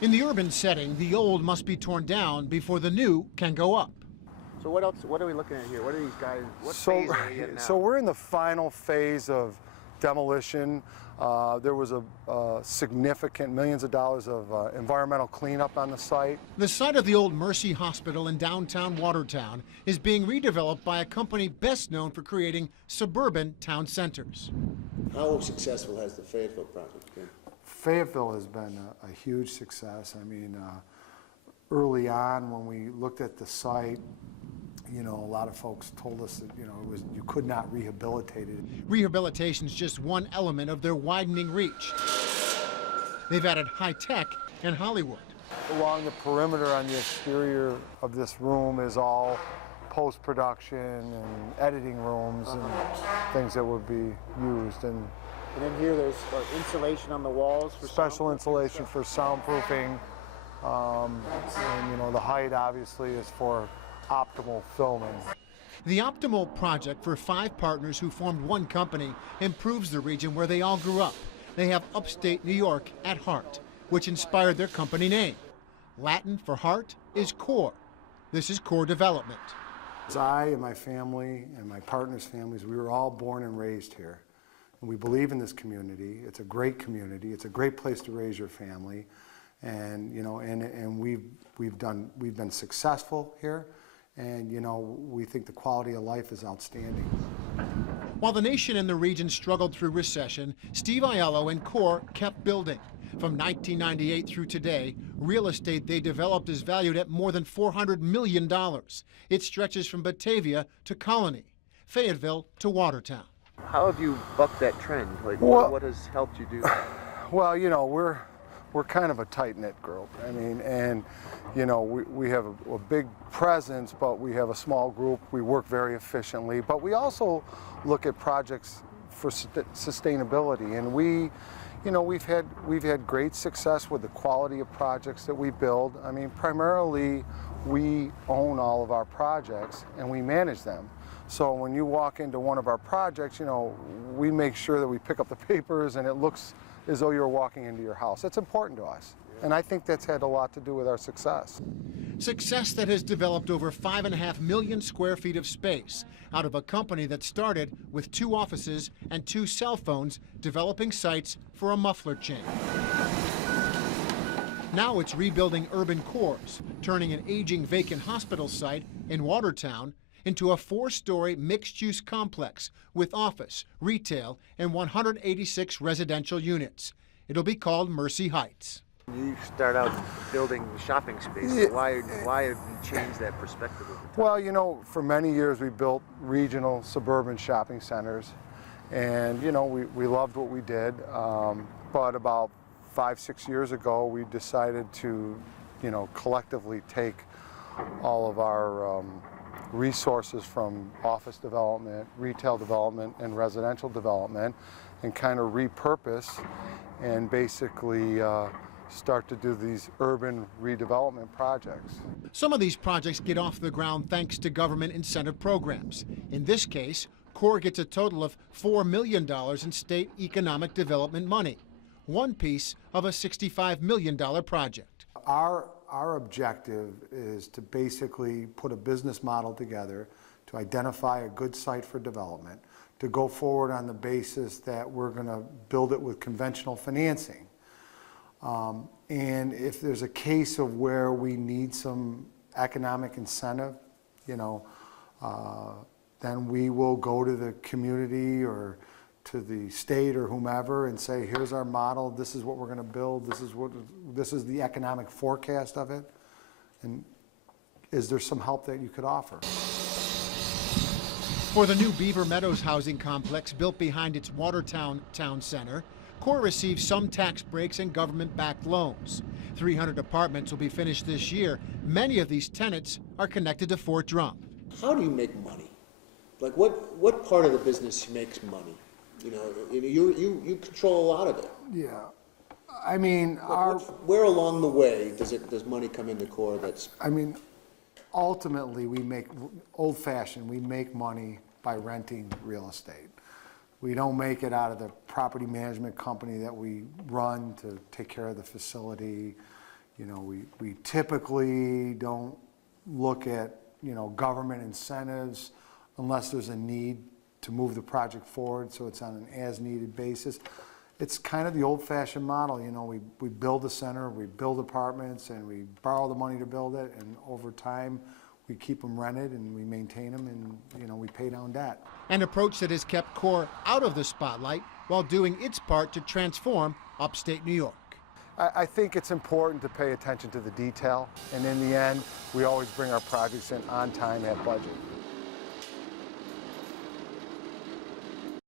In the urban setting, the old must be torn down before the new can go up. So what else? What are we looking at here? What are these guys? What phase are we in now? So we're in the final phase of demolition. There was a significant millions of dollars of environmental cleanup on the site. The site of the old Mercy Hospital in downtown Watertown is being redeveloped by a company best known for creating suburban town centers. How successful has the Fayetteville project been? Fayetteville has been a huge success. I mean, early on when we looked at the site, you know, a lot of folks told us that, you know, you could not rehabilitate it. Rehabilitation is just one element of their widening reach. They've added high tech and Hollywood. Along the perimeter on the exterior of this room is all post-production and editing rooms and things that would be used. And then here there's insulation on the walls for special insulation for soundproofing. And, you know, the height obviously is for optimal filming. The Optimal project for 5 partners who formed one company improves the region where they all grew up. They have upstate New York at heart, which inspired their company name. Latin for heart is COR. This is COR Development. I and my family and my partners' families, we were all born and raised here. And we believe in this community. It's a great community. It's a great place to raise your family. And, you know, and we've been successful here. And, you know, we think the quality of life is outstanding. While the nation and the region struggled through recession, Steve Aiello and COR kept building. From 1998 through today, real estate they developed is valued at more than $400 million. It stretches from Batavia to Colony, Fayetteville to Watertown. How have you bucked that trend? Like, well, what has helped you do that? Well, you know, we're kind of a tight-knit group. I mean, and, you know, we have a big presence, but we have a small group. We work very efficiently, but we also look at projects for sustainability. And you know, we've had great success with the quality of projects that we build. I mean, primarily, we own all of our projects and we manage them. So when you walk into one of our projects, you know, we make sure that we pick up the papers and it looks as though you're walking into your house. It's important to us. And I think that's had a lot to do with our success. Success that has developed over 5.5 million square feet of space out of a company that started with 2 offices and 2 cell phones developing sites for a muffler chain. Now it's rebuilding urban cores, turning an aging vacant hospital site in Watertown into a 4-story mixed-use complex with office, retail, and 186 residential units. It'll be called Mercy Heights. You start out building shopping space. Yeah. Why have you changed that perspective over time? Well, you know, for many years we built regional suburban shopping centers, and, you know, we loved what we did. But about 5-6 years ago, we decided to, you know, collectively take all of our resources from office development, retail development, and residential development and kind of repurpose and basically start to do these urban redevelopment projects. Some of these projects get off the ground thanks to government incentive programs. In this case, COR gets a total of $4 million in state economic development money, one piece of a $65 million project. Our objective is to basically put a business model together to identify a good site for development, to go forward on the basis that we're going to build it with conventional financing. And if there's a case of where we need some economic incentive, you know, then we will go to the community or to the state or whomever and say, here's our model, this is what we're going to build, this is the economic forecast of it, and is there some help that you could offer? For the new Beaver Meadows housing complex built behind its Watertown Town Center, COR receives some tax breaks and government-backed loans. 300 apartments will be finished this year. Many of these tenants are connected to Fort Drum. How do you make money? Like what part of the business makes money? You know, you control a lot of it. Yeah, I mean, where along the way does money come into COR? I mean, ultimately we make, old-fashioned, we make money by renting real estate. We don't make it out of the property management company that we run to take care of the facility. You know, we typically don't look at, you know, government incentives unless there's a need to move the project forward, so it's on an as-needed basis. It's kind of the old-fashioned model, you know, we build a center, we build apartments, and we borrow the money to build it, and over time, we keep them rented and we maintain them, and, you know, we pay down debt. An approach that has kept COR out of the spotlight while doing its part to transform upstate New York. I think it's important to pay attention to the detail, and in the end, we always bring our projects in on time, at budget.